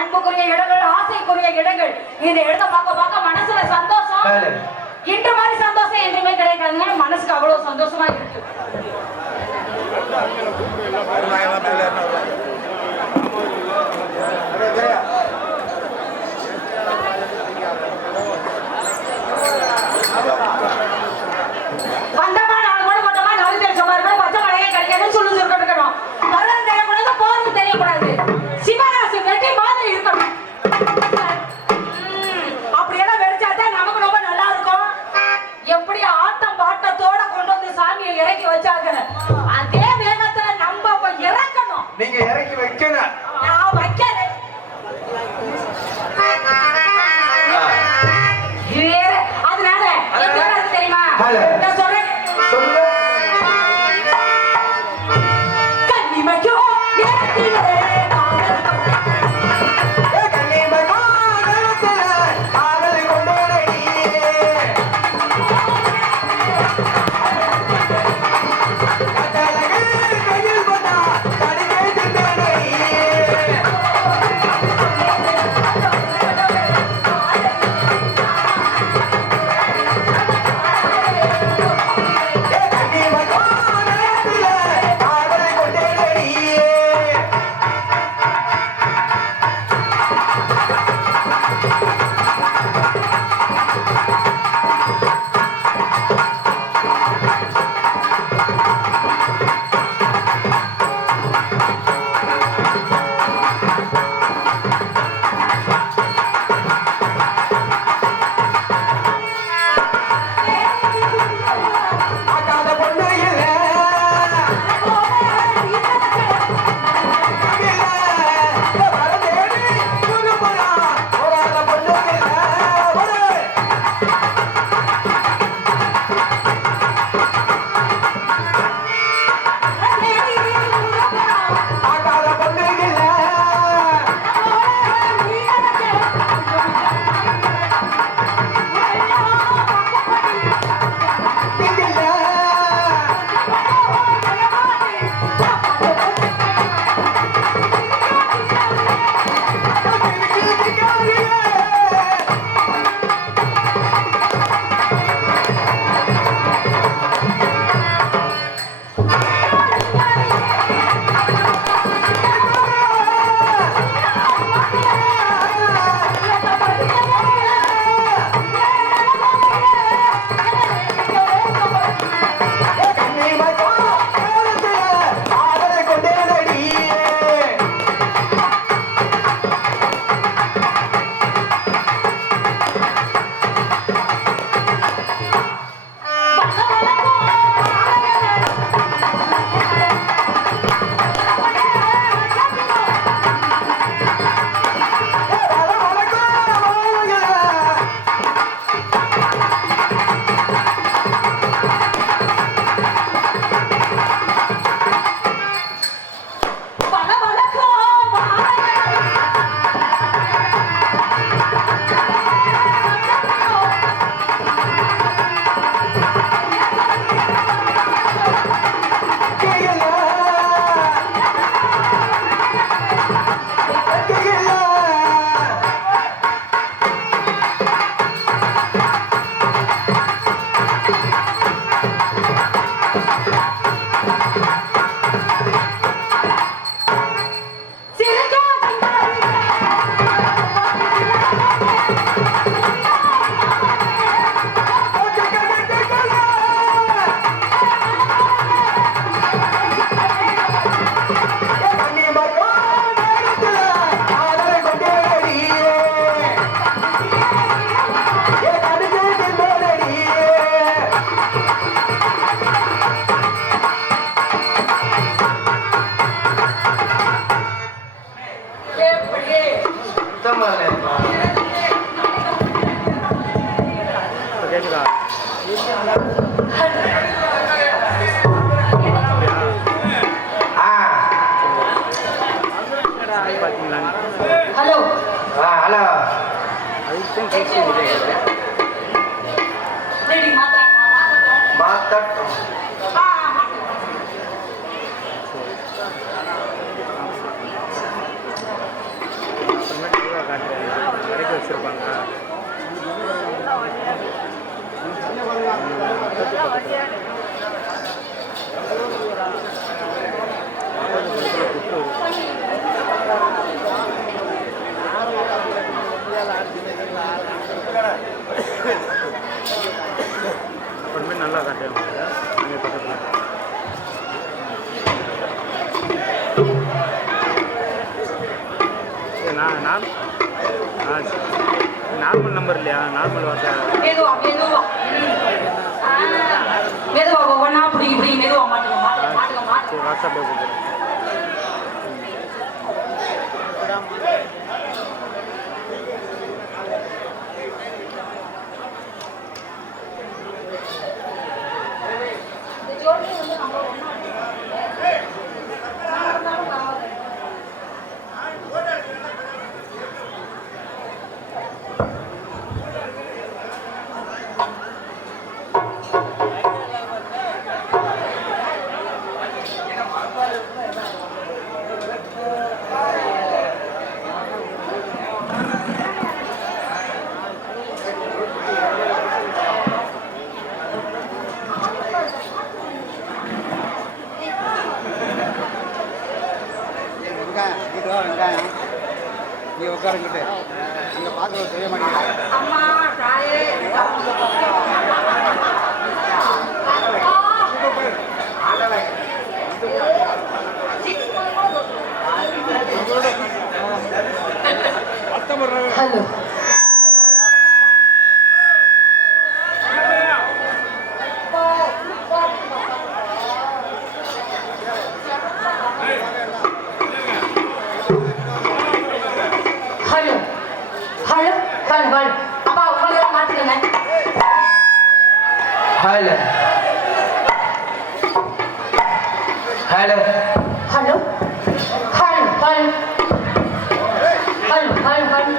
அன்புக்குரிய இடங்கள், ஆசைக்குரிய இடங்கள். இந்த இடத்தை பார்க்க மனசுல சந்தோஷம். இன்று மாதிரி சந்தோஷம் என்றுமே கிடைக்காதுங்க. மனசுக்கு அவ்வளவு சந்தோஷமா இருக்கு. வந்தமா நாலு மணி போட்டோமா, நாலு பேர் சம்பாதிக்கணும், பச்சை மழையே கிடைக்காதுன்னு சொல்லி இருக்கணும். வரலாம் தெரியக்கூடாது, போறது தெரியக்கூடாது. சிவராசி வெட்டி மாதிரி இருக்கணும். அப்படியெல்லாம் வெடிச்சாதான் நமக்கு ரொம்ப நல்லா இருக்கும். எப்படி ஆட்டம் பாட்டத்தோட கொண்டு வந்து சாமியை இறக்கி வச்சாங்க, அதே வேகத்துல நம்ம இறக்கணும். நீங்க இறக்கி வைக்கணும். நான் வைக்கிறேன். அதனால தெரியுமா நான் சொல்றேன். கன்னிமைக்கும் ஹலோ ஹலோ மாத்தட்டும் நார்மல் நம்பர் இல்லையா? Normal WhatsApp. மெதுவா மெதுவா மெதுவா ஒவ்வொன்னா இப்படி மெதுவா மாட்டுங்க சரி, வாட்ஸ்அப்பில் கொடுக்குறேன். வெங்காயம் நீ உட்காருங்கிட்டு அங்கே பார்க்க செய்ய மாட்டேங்கிறேன். அம்மா தாயே hello hello hello hello hello அப்பா உங்களை மாத்துக்கங்க hello hello hello hello hello hello hello hello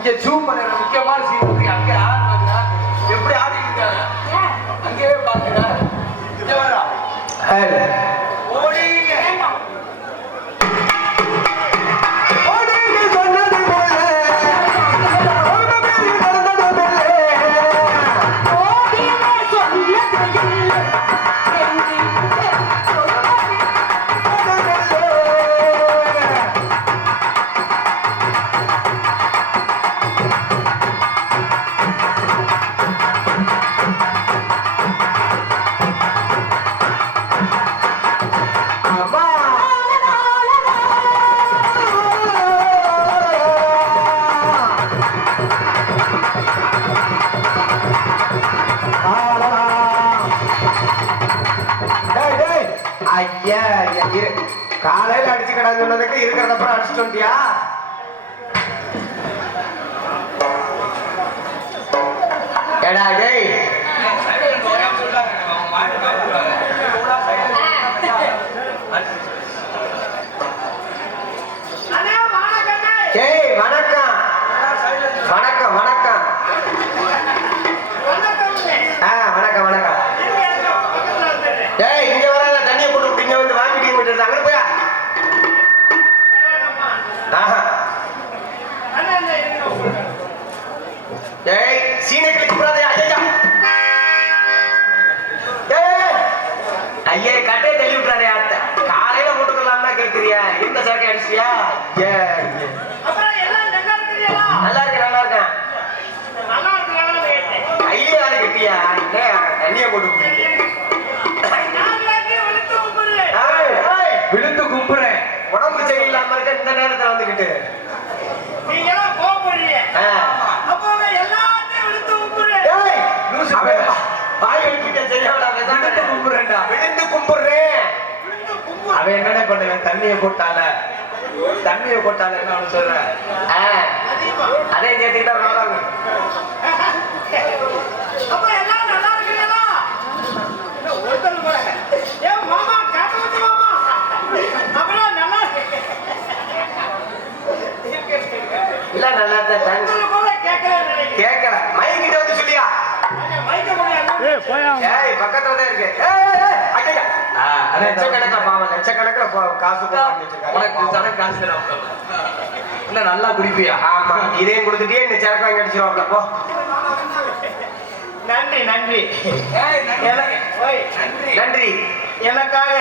இங்க ஜூம் பண்ண முக்கியமான சீன் இருக்கு. அங்கே யார் பாக்குறா? எப்படி ஆடிட்டு இருக்காங்க? ஏன்? அங்கேயே பாக்குறா. இங்க வரா. ஓடிங்க. ஓடிங்க சொன்னது போல. ஓடமே நடந்தது போல. ஓடியே சொன்னது இல்லை. ஐயா காலையில அடிச்சு கிடான்னு சொன்னதுக்கு இருக்கிறதப்புறம் அடிச்சுட்டு வந்தியா? ஏடா டேய் ஏய் வணக்கம் வணக்கம் வணக்கம். வணக்கம் வணக்கம். ஏய் இங்க வராத, தண்ணியை போட்டு இங்க வந்து வாங்கிட்டு போயிட்டு அங்க போயா. ஏய் சீனை கிளிக் கூடாதே. ஐயா கட்டே தள்ளி விட்டுறாரு. காலையில போட்டுக்கலாம்னா கேட்குறியா? இந்த சரக்கு அடிச்சியா? நல்லா இருக்கேன் நல்லா இருக்கேன். கையிலே யாரு கட்டியா? தண்ணியை போட்டு விழுந்து கும்புறேன். உடம்பு சரியில்லாம இருக்க இந்த நேரத்துல வந்துகிட்டு விழுந்து கும்புறேன். அவன் என்னடா பண்ணுவேன்? தண்ணியை போட்டால என்ன அவனு சொல்றேன். அதே சேர்த்துக்கிட்டா நல்லா இருக்கும். இல்ல நல்லா கேட்கல. மைக்கிட்ட வந்து சொல்லியா? ஏய் பக்கத்துல தான் இருக்கு. லட்சக்கணக்கில் பாவம், லட்சக்கணக்கில் காசு காசு இல்ல நல்லா குடிப்பியா? ஆமா இதையும் கொடுத்துட்டே இந்த சரக்கு வாங்கி அடிச்சிருவாப்ல. போ. நன்றி நன்றி நன்றி. எனக்காக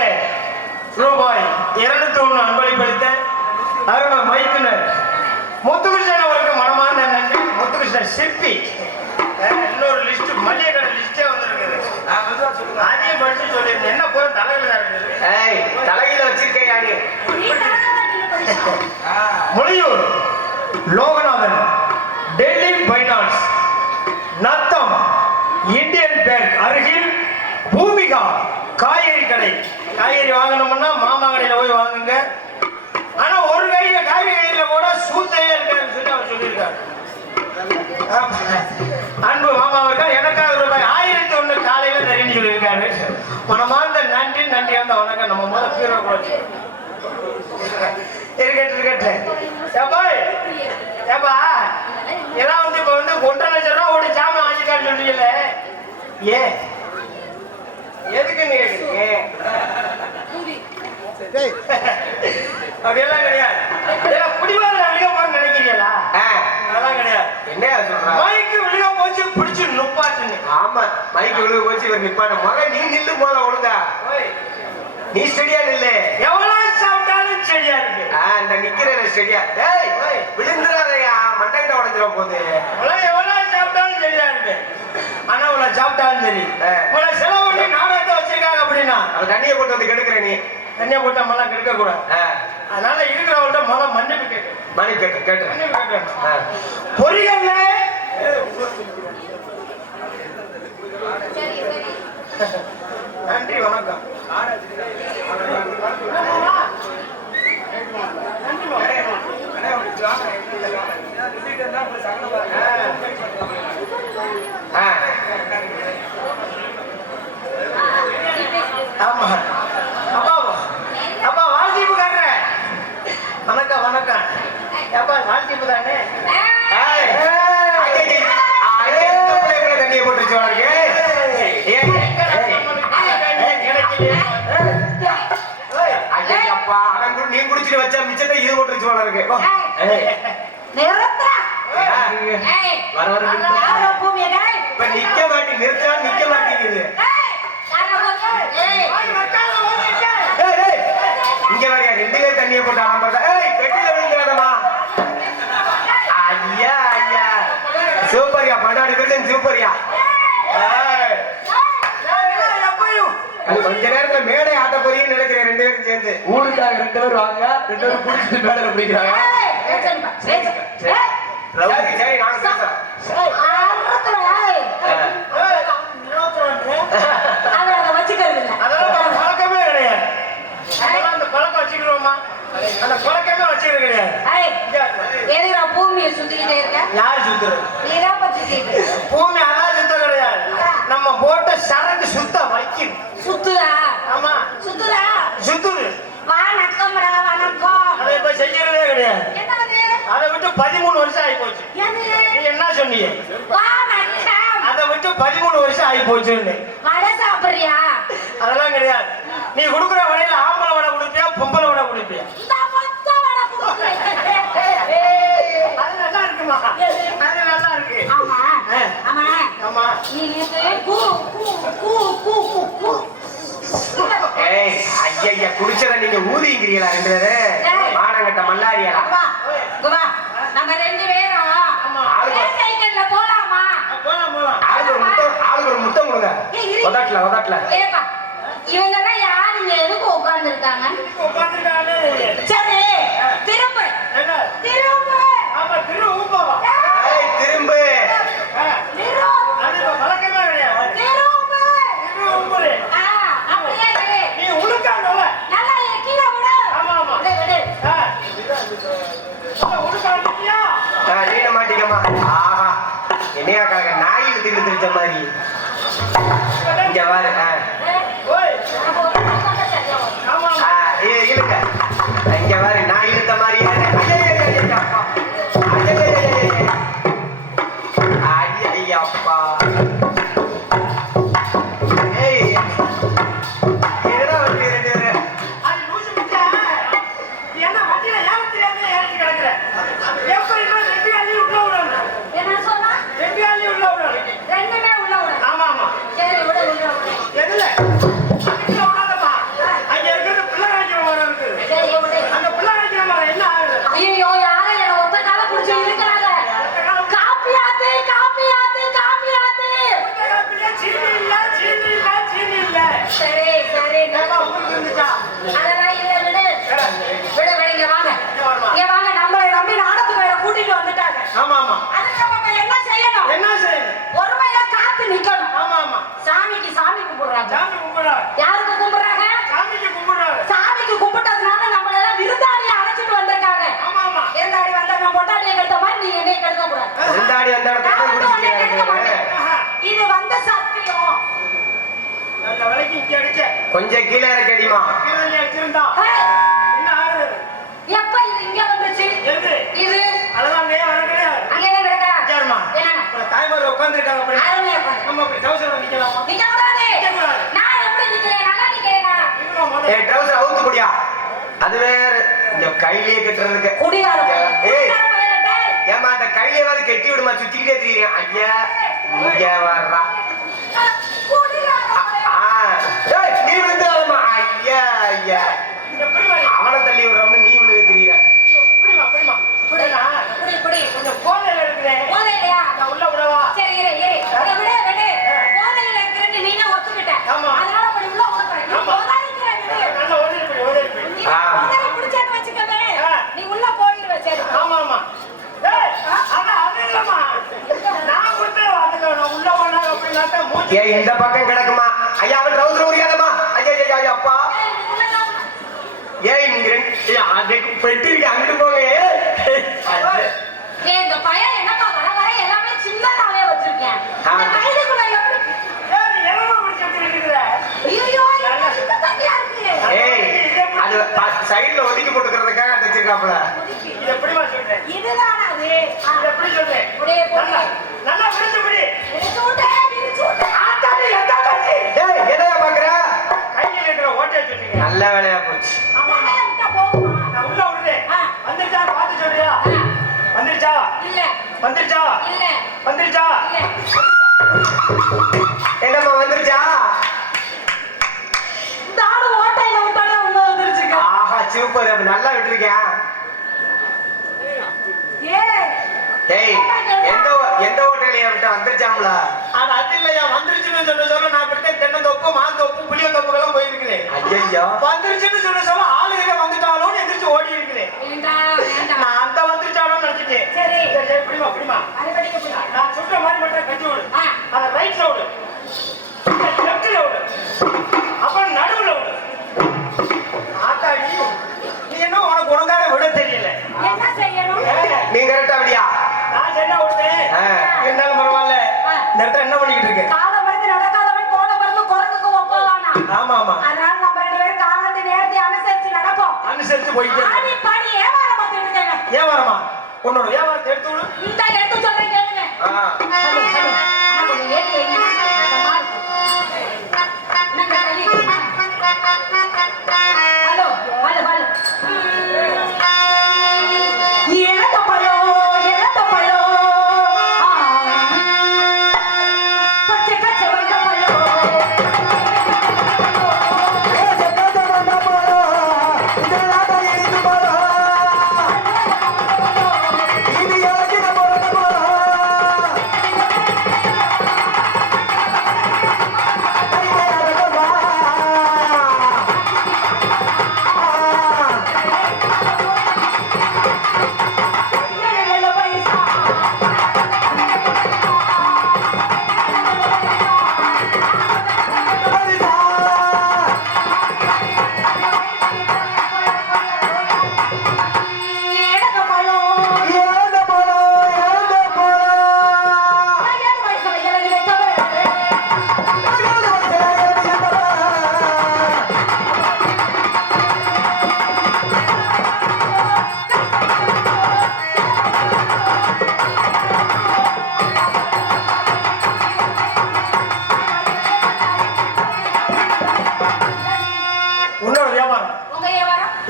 ரூபாய் 201 அன்பளிப்பளித்த அருமை மைத்துனர் முத்துகிருஷ்ணன் அவருக்கு மனமார்ந்த நன்றி. முத்துகிருஷ்ணன் சிற்பி. இன்னொரு லிஸ்ட் மளிகை கடை லிஸ்டே வந்திருக்குது. அதையும் படிச்சு சொல்லியிருந்தேன். என்ன போற தலையில தலையில வச்சிருக்கேன் யாரு? Mozhiyur Loganathan, Delhi finance, Natham Indian bank அருகில் பூமிகா காய்கறி கடை. காய்கறி வாங்கணும்னா மாமா கடையில போய் வாங்குங்க. ஆனா ஒரு கையில காய்கறியில கூட சூத்தையே இருக்காருன்னு சொல்லி அவர் சொல்லியிருக்காரு. அன்பு மாமாவுக்கு எனக்காக ரூபாய் 1001 காலையில தரேன்னு சொல்லியிருக்காரு. மனமார்ந்த நன்றி நன்றி. அந்த வணக்கம். நம்ம முதல் பீரோ போச்சு இருக்கட்டு. ஏப்பா எல்லாம் வந்து இப்ப வந்து 1.5 லட்சம் ரூபா ஒரு சாமான் வாங்கிக்கான்னு சொல்றீங்கல்ல, ஏன் எதுக்குன்னு கேக்குறீங்க? அப்படியெல்லாம் கிடையாது. புடிவாத விழுக போன்னு நினைக்கிறீங்களா? அதெல்லாம் கிடையாது. என்ன சொல்ற? மைக்கு விழுக போச்சு பிடிச்சு நுப்பாட்டுன்னு. ஆமா மைக்கு விழுக போச்சு இவர் நிப்பாட்ட. மகன் நீ நில்லு போல ஒழுங்கா. நீ ஸ்டெடியா நில்லு. எவ்வளவு சாப்பிட்டாலும் ஸ்டெடியா இருக்கு. இந்த நிக்கிற ஸ்டெடியா. டேய் விழுந்துறாதயா, மண்டைக்கிட்ட உடைஞ்சிரும் போது. எவ்வளவு சாப்பிட்டாலும் ஸ்டெடியா இருக்கு. ஆனா உங்களை சாப்பிட்டாலும் சரி உங்களை செலவு பண்ணி நாடகத்தை வச்சிருக்காங்க அப்படின்னா அது தண்ணியை போட்டு வந்து கெடுக்கிற. நீ தண்ணியை போட்டா மழை கெடுக்க கூடாது. அதனால இருக்கிறவங்கள்ட்ட முதல்ல மன்னிப்பு கேட்கு. மன்னிப்பு கேட்டு மன்னிப்பு கேட்கணும். பொறிகள்ல நன்றி வணக்கம். ஆமா அப்பா அப்பா வாழ்த்தீப்பு காட்டுறேன். வணக்கம் வணக்கம். அப்பா வாழ்த்தீப்பு தானே? போ. ஏய், நிறுத்துறா. ஏய், வர வர நிறுத்து. யாரோ பூமியை டேய். இப்ப நிக்க நிறுத்தா நிக்க மாட்டேங்குது. ஏய், யாரோ பூமி. ஏய், ஏய், ஏய், இங்க வரையா 2 பேர் தண்ணியை போட்டு ஆரம்பிச்சா. ஏய், பெட்டில விழுந்துடாதம்மா. ஐயா ஐயா சூப்பர்யா, பண்டாடி பேர் சூப்பர்யா. ஏய், அது கொஞ்ச நேரத்துல மேடை ஆட்ட போறீங்கன்னு நினைக்கிறேன் 2 பேரும் சேர்ந்து. ஊருக்காக 2 பேர் வாங்க, 2 பேரும் குடிச்சிட்டு மேல பிடிக்கிறாங்க. ஏய், பேசணுமா? பேசு. ஏய், சரி சரி நாங்க பேசுறோம். ஏய், அறுத்துறா. ஏய். அதை வச்சுக்கிறது இல்ல. அதெல்லாம் பழக்கமே கிடையாது. அதெல்லாம் அந்த பழக்கம் வச்சுக்கிறோமா? அந்த பழக்கமே வச்சுக்கிறது கிடையாது. ஏய், எதுக்குடா பூமியை சுத்திக்கிட்டே இருக்க? யார் சுத்துறது? நீதான் பச்சுக்கிட்டு இருக்க. பூமி அதான் சுத்தம் கிடையாது. நம்ம போட்ட சரக்கு சுத்த வைக்கும். சுத்துதா? ஆமா, சுத்துதா? சுத்துது. வணக்கம்டா, வணக்கம். அதை இப்ப செய்யறதே கிடையாது. என்னது? அதை விட்டு 13 வருஷம் ஆகி போச்சு. எது? நீ என்ன சொன்னீங்க? வணக்கம். அதை விட்டு 13 வருஷம் ஆகி போச்சுன்னு. வடை சாப்பிடுறியா? அதெல்லாம் கிடையாது. நீ கொடுக்குற வடையில ஆம்பளை வடை கொடுப்பியா, பொம்பளை வடை கொடுப்பியா? இந்த மொத்த வடை கொடுக்குறேன். அது நல்லா இருக்குமா? அது நல்லா இருக்கு. ஆமா, ஆமா. ஆமா. நீ நேத்து கூ கூ கூ கூ கூ கூ. ஏய், ஐயா குடிச்சத நீங்க ஊதிங்கிறீங்களா 2 பேரு? மானங்கட்ட மல்லாரியா? வா, இங்க வா. நம்ம 2 பேரும் ஒரே சைக்கிள்ல போலாமா? போலாம் போலாம். ஆளுக்கு ஒரு முத்தம் கொடுங்க. உதட்டல ஏப்பா, இவங்கெல்லாம் யாருங்க? எதுக்கு உட்கார்ந்து இருக்காங்க? உட்காந்துருக்காங்க. சரி, திரும்ப என்ன? திரும்ப. ஆமா, திரு ஊப்பாவா? ஏய், திரும்ப. திரு அது இப்ப பழக்கமே கிடையாது. திரும்ப. திரு ஊப்புரு. ஆ, அப்படியே இரு. நீ உழுக்காங்கல்ல? நல்லா இரு, கீழே விடு. ஆமா ஆமா. விடு, விடு. உழுக்காண்டியா? நீட மாட்டீங்கம்மா. ஆஹா, என்னையா கலக்க நாயில் தின்னு தெரிஞ்ச மாதிரி. இங்க பாரு. ஓய், நம்ம ஒரு பக்கம் சரியா வரும். ஆமா இழுங்க. இங்க பாரு, நான் இழுத்த மாதிரியே. ஐயப்பா. ஏய், என்னடா வந்து 2 பேரு? அது லூசு முட்டை. நீ என்ன வண்டியில ஏற தெரியாம ஏறிட்டு கிடக்குற? எப்படி இன்னும் 2 காலையும் உள்ள விடணும். என்ன சொன்னா? 2 காலையும் உள்ள விடணும். ரெண்டுமே உள்ள விடு. ஆமா ஆமா. சரி, விடு, உள்ள விடு. எதுல? அதுக்குள்ள விடாதப்பா. அங்க இருக்கிறது பிள்ளைராஜ்யம் மரம் இருக்கு. சரி, விடு. அந்த பிள்ளைராஜ்யம் மரம் என்ன ஆகுது? ஐயோ, யாரும் என்ன ஒத்த கால புடிச்சு இழுக்கிறாங்க. காப்பியாத்து, காப்பியாத்து, காப்பியாத்து. அப்படியே சீனி இல்ல, சீனி இல்ல, சீனி இல்ல. சரி, சரி. ஏப்பா, உங்களுக்கு இருந்துச்சா? அதெல்லாம் இல்ல, விடு. விடு, விடு, இங்க வாங்க. இங்க வாங்க, நம்மளை நம்பி நாடகத்துக்கு வேற கூட்டிட்டு வந்துட்டாங்க. ஆமா ஆமா. அதுக்கு நம்ம என்ன செய்யணும்? என்ன செய்யணும்? பொறுமையா காத்து நிக்கணும். ஆமா ஆமா. சாமிக்கு சாமி கும்பிடுறாங்க. சாமி கும்பிடுறாரு. யாருக்கு கும்பிடுறாங்க? சாமிக்கு கும்பிடுறாரு. சாமிக்கு கும்பிட்டதுனால நம்மள எல்லாம் விருந்தாளியை அழைச்சிட்டு வந்திருக்காங்க. ஆமா ஆமா. விருந்தாளி வந்தவங்க பொட்டாட்டியை கெடுத்த மாதிரி நீங்க என்னைய கெடுக்க கூடாது. ரெண்டாடி அந்த நான் வந்து உன்னை கெடுக்க இடத்துல மாட்டேன். இது வந்த சத்தியம். நல்ல விலைக்கு இங்க அடிச்ச. கொஞ்சம் கீழே இருக்கடிமா. கீழே அடிச்சிருந்தா ஏய், என்ன ஆகுது? எப்ப இது இங்க வந்துச்சு? எது? இது அதெல்லாம் அங்கேயே வர கிடையாது. அங்கேயே கிடக்கா? சரிம்மா. என்னங்க? தாய்மார் உட்காந்துருக்காங்க அப்படி. அருமையா உட்காரு. நம்ம அப்படி டவுசர் நிக்கலாமா? நிக்க கூடாது. நிக்கக்கூடாது. நான் எப்படி நிக்கிறேன்? நல்லா நிக்கிறேனா? இவ்வளவு முதல்ல. ஏய், ட்ரவுசர் அவுத்து குடியா. அது வேற. இந்த கையிலேயே கட்டுறதுக்கு. குடிகார பையன். ஏய், குடிகார பையன், டேய். ஏமா அந்த கையிலேயாவது கட்டி விடுமா, சுத்திக்கிட்டே தெரியுறேன். ஐயா, இங்க வர்றா. குடிகார பையன். ஏய், நீ விழுந்தாலுமா? ஐயா ஐயா, இந்த பிடிவாடி. அவனை தள்ளி விடுறோம்னு நீ விழுக தெரியுற. பிடிமா பிடிமா. பிடினா. குடி, குடி. கொஞ்சம் போதையில இருக்கிறேன். போதையிலையா? நான் உள்ள விடவா? சரி, இரு, இரு. இதை விடு, விடு. போதையில இருக்கிறேன்னு நீனே ஒத்துக்கிட்ட. ஆமா. அதனால அப்படி உள்ள ஓடுறேன். நீ ஆமா. போதாதிக்கிற, விடு. நல்ல ஒரே பிடி ஒரே பிடி. நீ போதையில பிடிச்சேன்னு வச்சுக்கவே, நீ உள்ள போயிடுவ. சரி. ஆமா ஆமா. ஏய், அது இல்லம்மா. நான் கொடுத்தே அதுல நான் உள்ள போனா அப்படினாக்க மூஞ்சி. ஏய், இந்த பக்கம் கிடக்குமா? ஐயா, அவன் ட்ரவுசர் உரியாதமா? ஐயா ஐயா ஐயா, அப்பா. ஏய், நீ உள்ள தான். ஏய், நீங்க அதுக்கு பெட்டி இருக்கு, அங்கிட்டு போங்க. ஏய், இந்த பையன் என்னப்பா வர வர எல்லாமே சின்னதாவே வச்சிருக்கேன். இந்த கைதுக்குள்ள எப்படி? ஏய், நீ என்னமா பிடிச்சிட்டு இருக்கிற? ஐயோ, இது சின்ன தட்டியா இருக்கு. ஏய், அது சைடுல ஒதுக்கி போட்டுக்கிறதுக்காக தச்சிருக்காப்புல. இது எப்படிமா சொல்றேன்? இதுதானா அது? இது எப்படி சொல்றேன்? அப்படியே போடு. நல்லா நல்லா விரிச்சு பிடி. விரிச்சு விட்டு, விரிச்சு விட்டு. ஆத்தாடி எத்தாடி. ஏய், எதையா பாக்குற? கையில இருக்கிற ஓட்டைய சொன்னீங்க. நல்ல வேலையா போச்சு. ஆமா தலையை விட்டா போகுமா? நான் உள்ள விடுறேன். வந்துட்டா பார்த்து வந்துருச்சா இல்ல வந்துருச்சா இல்ல என்னம்மா வந்துருச்சா? இந்த ஆளு ஓட்டையில விட்டாலே உள்ள வந்துருச்சுங்க. ஆஹா சூப்பர், அப்ப நல்லா விட்டுருக்கேன். ஏ ஏய் எந்த ஹோட்டலையா விட்டு வந்துருச்சாம்ல? அது அது இல்லையா, வந்துருச்சுன்னு சொல்ல நான் விட்டு தென்னந்தோப்பு மாந்தோப்பு புளியந்தோப்புக்கெல்லாம் போயிருக்கிறேன். ஐயோ வந்துருச்சுன்னு சொல்ல ஆளுங்க வந்துட்டாலும் எந்திரிச்சு ஓடி இருக்கிறேன். வேண்டாம் வேண்டாம். நான் அந்த வந்துருச்சாலும் நினைச்சிட்டேன். சரி சரி சரி பிடிமா பிடிமா, அது படிக்க போடா. நான் சொல்ற மாதிரி மட்டும் கட்டி விடு. ஆ. அத ரைட்ல விடு, லெஃப்ட்ல விடு, அப்புறம் நடுவுல விடு. ஆத்தாடி நீ என்ன உனக்கு ஒழுங்காக விட தெரியல. என்ன செய்யணும்? நீ கரெக்டா அப்படியா? நான் என்ன விட்டேன் ஆ. இருந்தாலும் பரவாயில்ல. இந்த இடத்துல என்ன பண்ணிக்கிட்டு இருக்க? காலை மருந்து நடக்காதவன் கோல மருந்து குரங்குக்கு ஒப்பாவானா? ஆமா ஆமா, அதனால நம்ம 2 பேரும் காலத்தை நேரத்தை அனுசரிச்சு நடப்போம். அனுசரிச்சு போயிட்டு ஆடி பாடி வியாபாரம் பார்த்துட்டு இருக்கேங்க. வியாபாரமா? உன்னோட வியாபாரத்தை எடுத்து விடு. இந்த எடுத்து சொல்றேன் கேளுங்க. ஆ. ஹலோ ஹலோ அண்ணா கொஞ்சம் ஏத்தி வைங்க. என்னங்க தள்ளி வைங்க. Hello hello hello. ஏலத்த பழம் பச்சை பச்சை வந்த பழம்.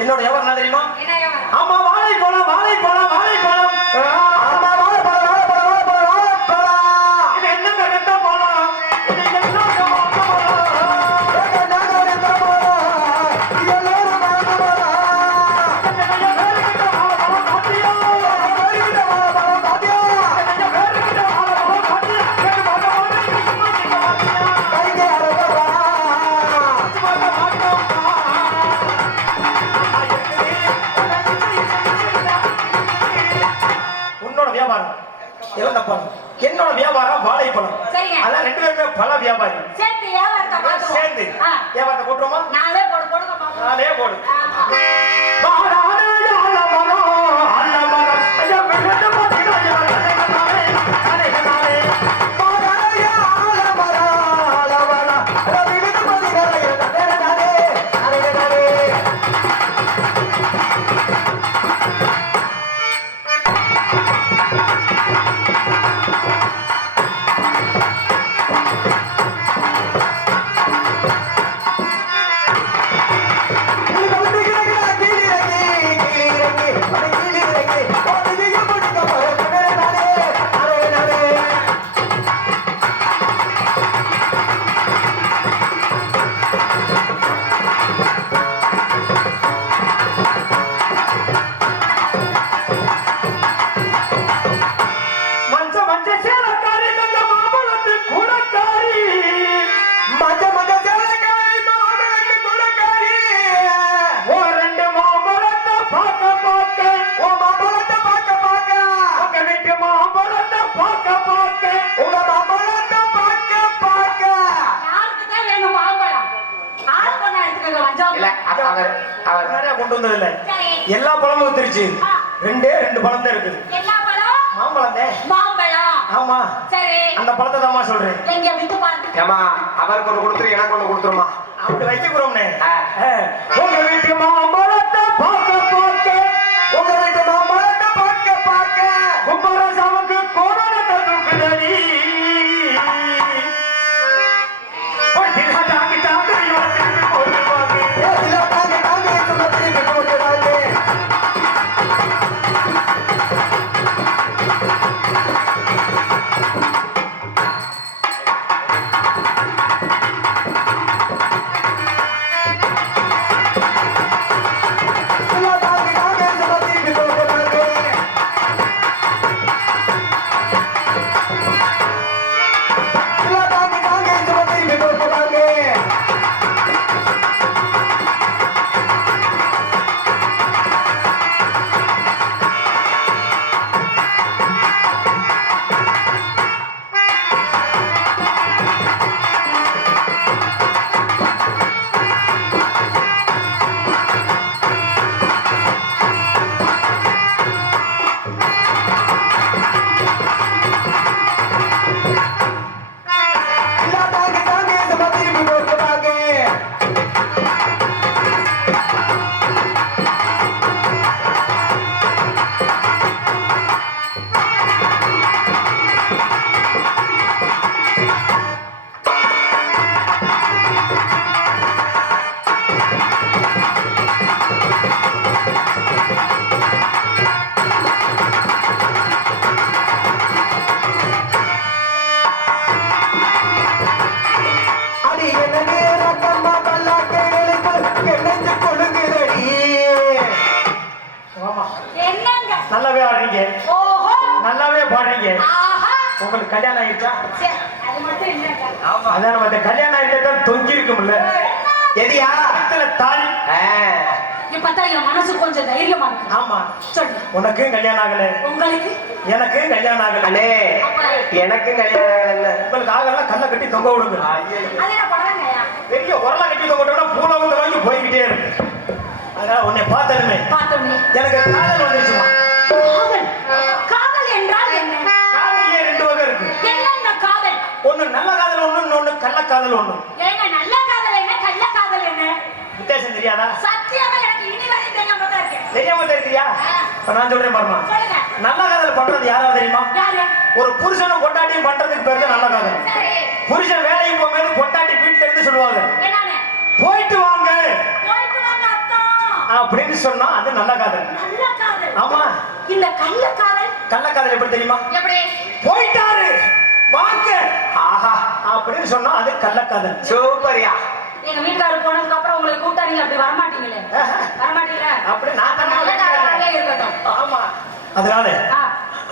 என்னோட வியாபாரம் என்ன தெரியுமா? என்ன வியாபாரம்? ஆமா, வாழைப்பழம் வாழைப்பழம் வாழைப்பழம். ஆமா, வாழைப்பழம் வாழைப்பழம் வாழைப்பழம் வாழைப்பழம். இது என்ன கருத்த பழம்? இது என்ன பழம்? என்னோட வியாபாரம் வாழைப்பழம். சரிங்க. அதான் 2 பேருமே பல வியாபாரி. சேர்த்து வியாபாரத்தை பார்த்துக்கோ. சேர்ந்து வியாபாரத்தை போட்டுருமா? நாளே போடு போடுங்க பாப்போம். நானே போடு. ஆமா. கொண்டு வந்தது இல்ல, எல்லா பழமும் வந்துருச்சு. 2 பழம் தான் இருக்குது. எல்லா பழம் மாம்பழம் தான். மாம்பழம். ஆமா, சரி, அந்த பழத்தை தாமா சொல்றேன். எங்க விட்டு பாருங்க. ஏமா அவருக்கு ஒன்று கொடுத்துரு, எனக்கு ஒன்று கொடுத்துருமா? அப்படி வைக்கிறோம்னே. உங்க வீட்டு மாம்பழத்தை பார்க்க பார்க்க, உங்க வீட்டு மாம்பழத்தை பார்க்க பார்க்க, கும்பரசாவுக்கு கோணத்தை தூக்குதடி. தாங்கி தாங்க இவன் திருப்பி போட்டு பாக்கு. திருப்பி போட்டு ஆஹா உங்களுக்கு கல்யாணம் ஆயிடுச்சா? சே, அது மட்டும் இல்லைங்க. அதான் நம்ம கல்யாணம் ஆயிட்டா தொங்கி இருக்கும்ல. எதியா கழுத்துல தாலி. இப்பதான் என் மனசு கொஞ்சம் தைரியமா இருக்கு. ஆமா, சொல்லு. உனக்கு கல்யாணம் ஆகல, உங்களுக்கு எனக்கு கல்யாணம் ஆகல. அண்ணே எனக்கு கல்யாணம் ஆகல. உங்களுக்கு ஆகல கல்ல கட்டி தொங்க விடுங்க. அது என்ன பண்றாங்கயா? பெரிய உரல கட்டி தொங்க விட்டோம்னா பூலோகத்துல வாங்கி போய்கிட்டே இருக்கு. அதனால உன்னை பார்த்ததுமே பார்த்தோமே எனக்கு காதல் வந்துருச்சுமா. காதல். காதல் என்றால் என்ன? காதலியே ரெண்டு வகை இருக்கு. என்னென்ன காதல்? ஒண்ணு நல்ல காதல் ஒண்ணு, இன்னொன்னு கள்ள காதல் ஒண்ணு. ஏங்க நல்ல காதல் என்ன கள்ள காதல் என்ன? வித்தியாசம் தெரியாதா? சத்தியமா எனக்கு இனி வரையும் தெரியாம தான் இருக்கேன். தெரியாம தெரியா? இப்ப நான் சொல்றேன் பாருமா. சொல்லுங்க. நல்ல காதல் பண்றது யாரா தெரியுமா? யாரு? ஒரு புருஷனும் பொண்டாட்டியும் பண்றதுக்கு பேரு தான் நல்ல காதல். சரி. புருஷன் வேலைக்கு போகும்போது பொண்டாட்டி வீட்டுல இருந்து சொல்லுவாங்க, என்னன்னு? போயிட்டு வாங்க போயிட்டு வாங்க அத்தா. அப்படின்னு சொன்னா அது நல்ல காதல். நல்ல காதல். ஆமா. இந்த கள்ள காதல் கள்ள காதல் எப்படி தெரியுமா? எப்படி? போயிட்டாரு வாங்க ஆஹா அப்படின்னு சொன்னா அது கள்ள காதல். சூப்பரியா. எங்க வீட்டுக்காரர் போனதுக்கு அப்புறம் உங்களை கூப்பிட்டா நீங்க அப்படி வரமாட்டீங்களே. வரமாட்டீங்களா? அப்படி நான் தான் நல்ல காதலாவே இருக்கட்டும். ஆமா. அதனால ஆ.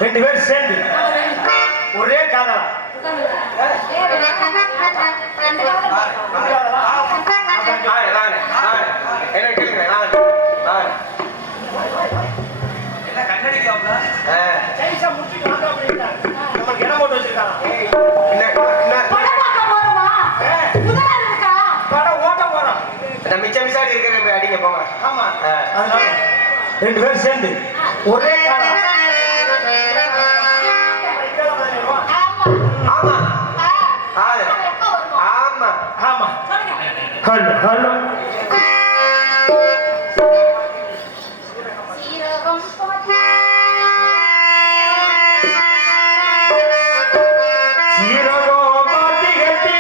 ரெண்டு பேரும் சேர்ந்து ஒரே காதலா ரெண்டு காதல். என்ன கேளுங்க என்ன கண்ணடிக்காப்ல ஜெயிச்சா முடிச்சுட்டு வாங்க அப்படின்ட்டாங்க. நமக்கு இடம் போட்டு வச்சிருக்காங்க. படம் பார்க்க போறோமா? முதல்ல இருக்கா? படம் ஓட்ட போறோம். மிச்சாடி இருக்கிற அடிங்க போங்க. ஆமா. அதனால ரெண்டு பேரும் சேர்ந்து ஒரே காதலா. ஆமா. ஆமா எப்ப வருவோம்? ஆமா ஆமா. சொல்லுங்க. ஹலோ ஹலோ சீரகம் போட்டு சீரகோ பாத்தி கட்டி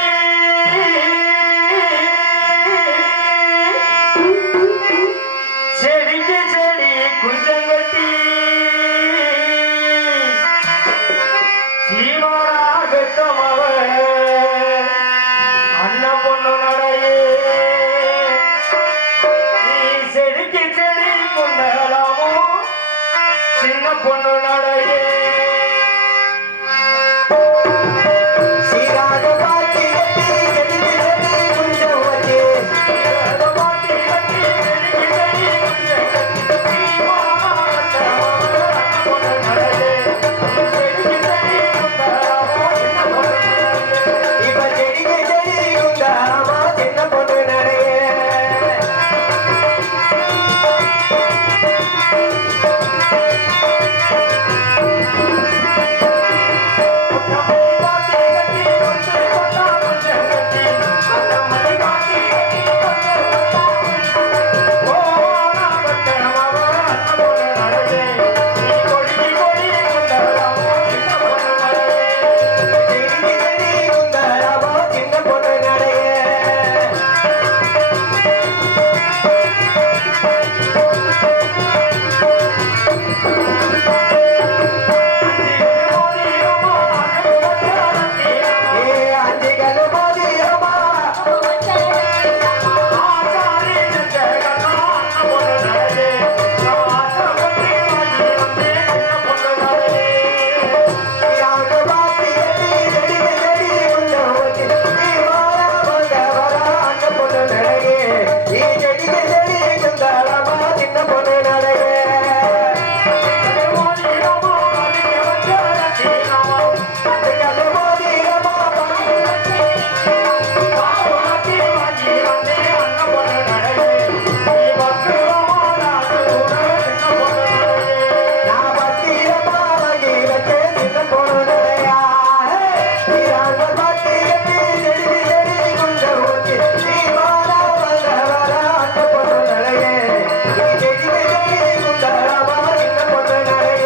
செடிக்கு செடி குஞ்சங்கட்டி சீமாராகத்தமவ அண்ண பொண்ணு நடையே நீ செடிக்கு செடி கொண்டலாமோ சின்ன பொண்ணு நடையே சீராக பாத்தி கட்டி செடிக்கு செடி கொஞ்சம் வச்சு இப்ப செடிக்கு செடி குந்தாமா சின்ன பொண்ணு நிறைய செடிக்கு செடி குந்தாமா சின்ன பொண்ணு நிறைய அஞ்சுகள் மோதிரமா சீராக பாத்தி கட்டி செடிக்கு செடி கொஞ்சம் வச்சு நீ வாரா வந்த வரா அந்த பொண்ணு நிறைய நீ செடிக்கு செடி குந்தாமா சின்ன பொண்ணு நிறைய நான் பத்திரமா வாங்கி வச்சேன் சின்ன பொண்ணு நிறையா சீராக பாத்தி கட்டி செடிக்கு செடி கொஞ்சம் வச்சு நீ வாரா வந்த வரா அந்த பொண்ணு நிறைய நீ செடிக்கு செடி குந்தாமா சின்ன பொண்ணு நிறைய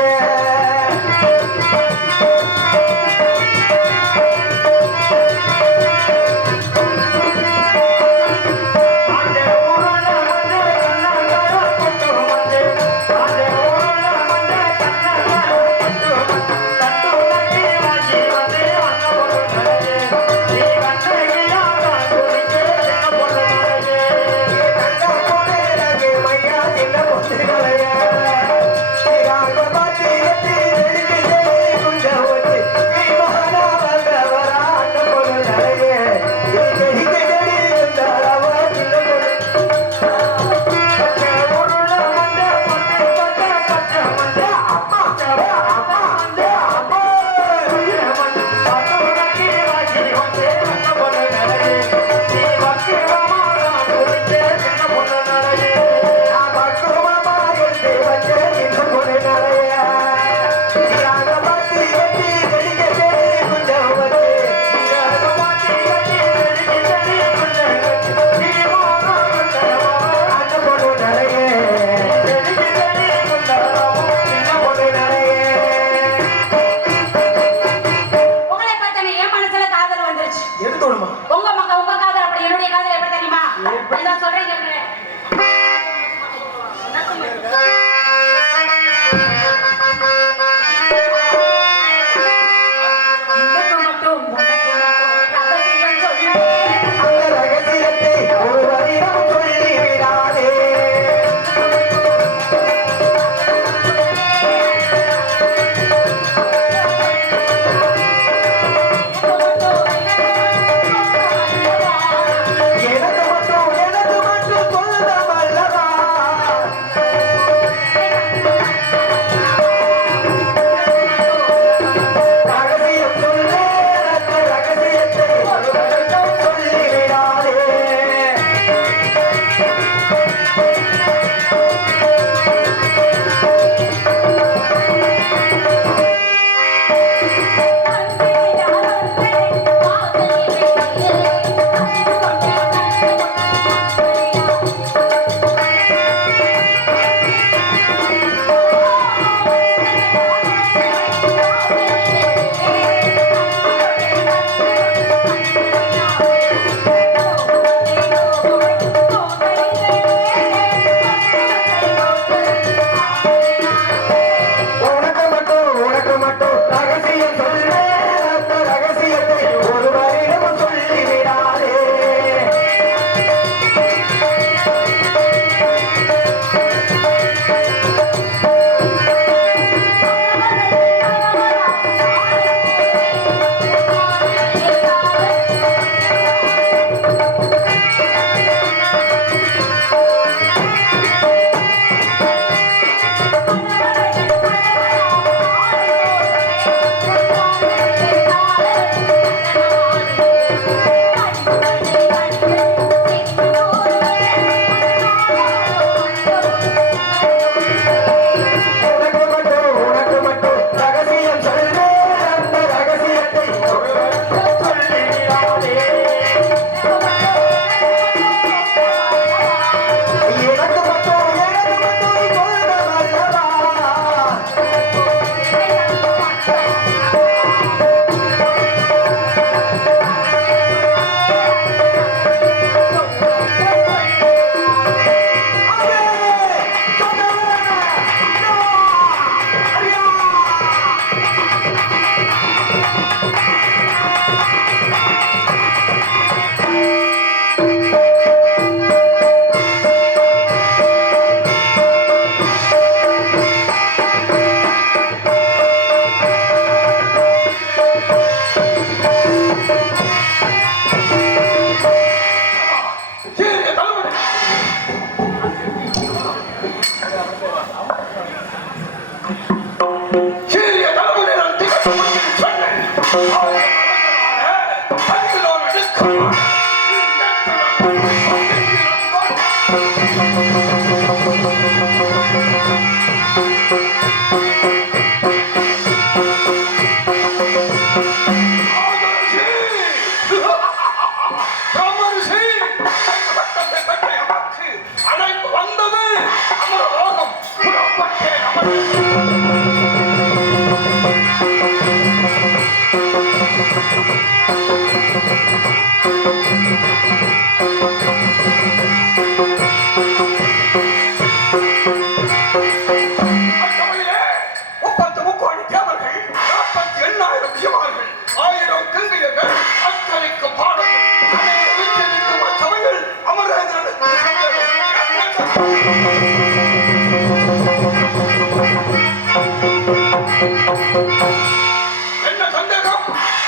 என்ன சந்தேகம்?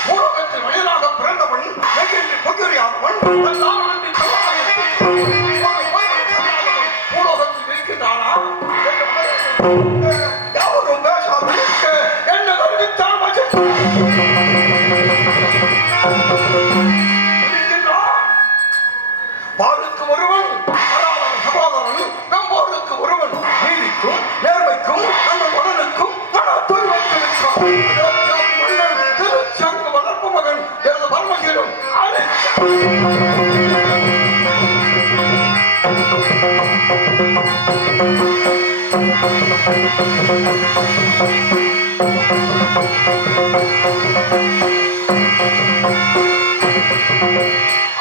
பூலோகத்தில் மனிதனாக பிறந்தவன் நெகிழ்ந்து பொகிரியாதவன் பூலோகத்தில் இருக்கின்றானா? யாரும் பேசாது என்ன கருவித்தான் பாலுக்கு ஒருவன் சகோதரன் நம்போருக்கு ஒருவன் நீதிக்கும் நேர்மைக்கும் நம்ம மகனுக்கும் மன தூய்மைக்கும் மன்னன் திருச்சங்க வளர்ப்பு மகன் எனது பரமகீரம்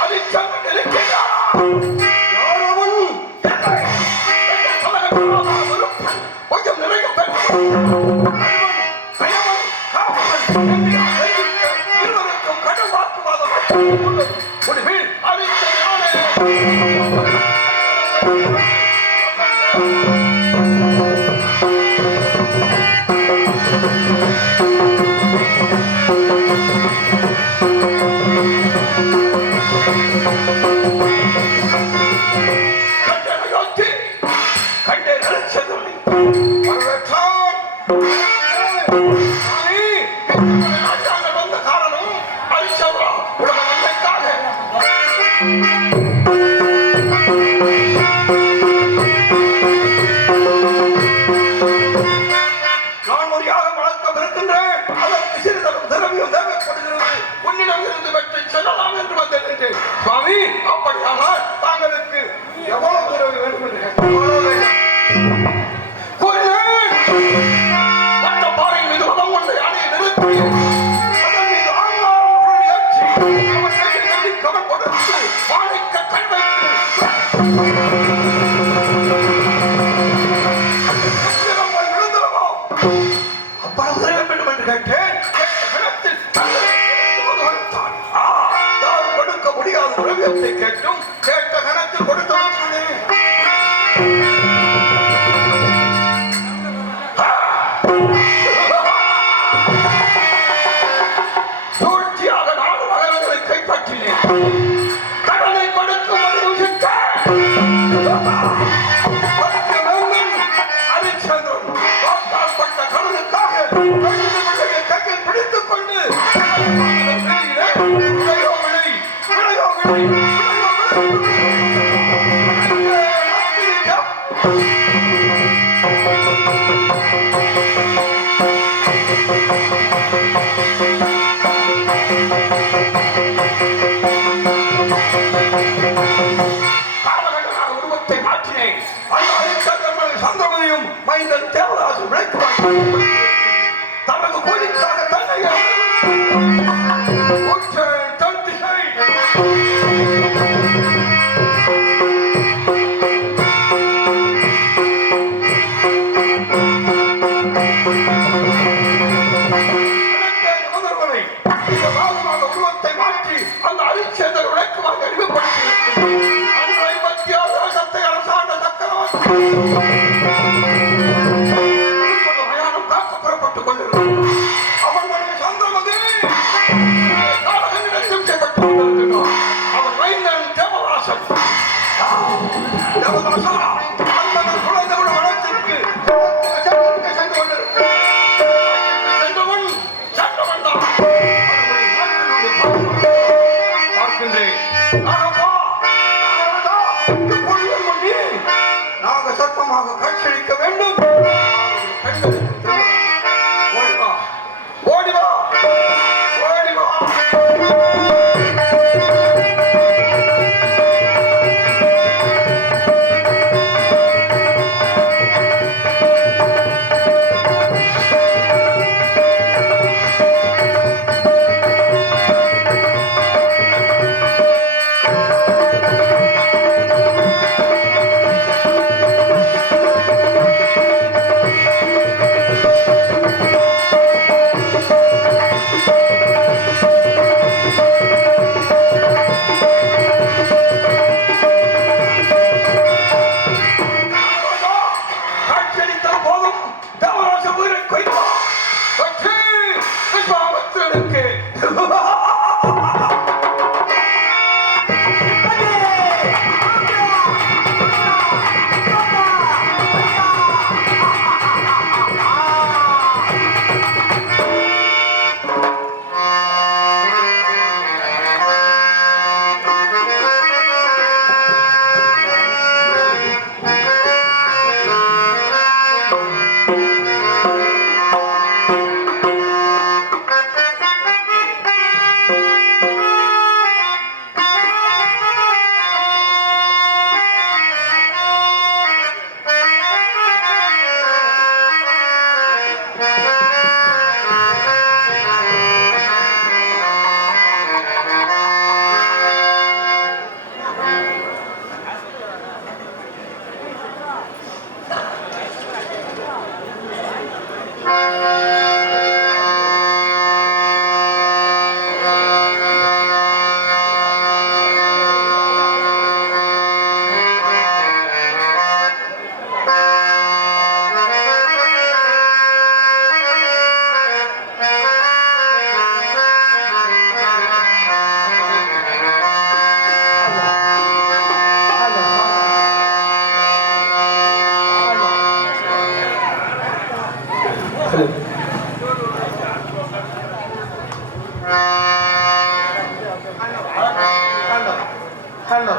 அரிச்சந்திரன் இருக்கிறார். யாரவன்? கொஞ்சம் நிறைய இருவருக்கும் கடும் வாக்குவாதம் முடிவில் கண்டே நலச்சதுரை வரவேற்றான். நாங்கள் வந்த காரணம் அரிச்சந்திரா உலக நன்மைக்காக. நான் முறையாக வழக்கம் இருக்கின்றேன். அதற்கு சிறிதளவு திரவியம் தேவைப்படுகிறது. உன்னிடம் இருந்து பெற்று செல்லலாம் என்று வந்திருக்கின்றேன். சுவாமி, அப்படியானால் தாங்களுக்கு எவ்வளவு திரவி வேண்டும் என்று கேட்டேன். அந்த பாறை மீது வதம் கொண்ட யானையை நிறுத்தி அதன் மீது ஆங்காரம் ஏற்றி அவன் கையில் கவன் கொடுத்து வாழைக்க கண் வைத்து விழுந்தவோ அவ்வளவு வேண்டும் என்று கேட்டேன். யாரும் கொடுக்க முடியாத திரவியத்தை கேட்டும் கேட்ட கணத்தில் கொடுத்தவன் சூழ்ச்சியாக 4 நகரங்களை கைப்பற்றினேன். கடனை கொடுக்கும் அரிச்சந்திரன் வாக்காற்பட்ட கடனுக்காக கையில் பிடித்துக் கொண்டு உருவத்தை மாற்றினேன். சந்திரமதியும் மைந்தன் தேவதாசு தனது கோயிலுக்காக தன்னை உருவத்தை மாற்றி அந்த அரிச்சேதர் விளக்குமாக அறிவுப்படுத்தி அன்றை மத்திய அரசத்தை அரசாண்ட சக்கரவர்த்தி மயானம் காக்க புறப்பட்டுக் கொண்டிருக்கிறார். அவன் மனைவி சந்திரமதி காலகனிடத்தில் செய்யப்பட்டு கொண்டிருக்கிறார். அவன் மைந்தன் தேவதாசன். தேவதாசா அந்த குழந்தையோட வளர்ச்சிக்கு சென்று கொண்டிருக்கிறார். சென்றவன் தான் hello hello hello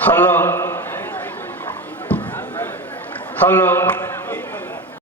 hello hello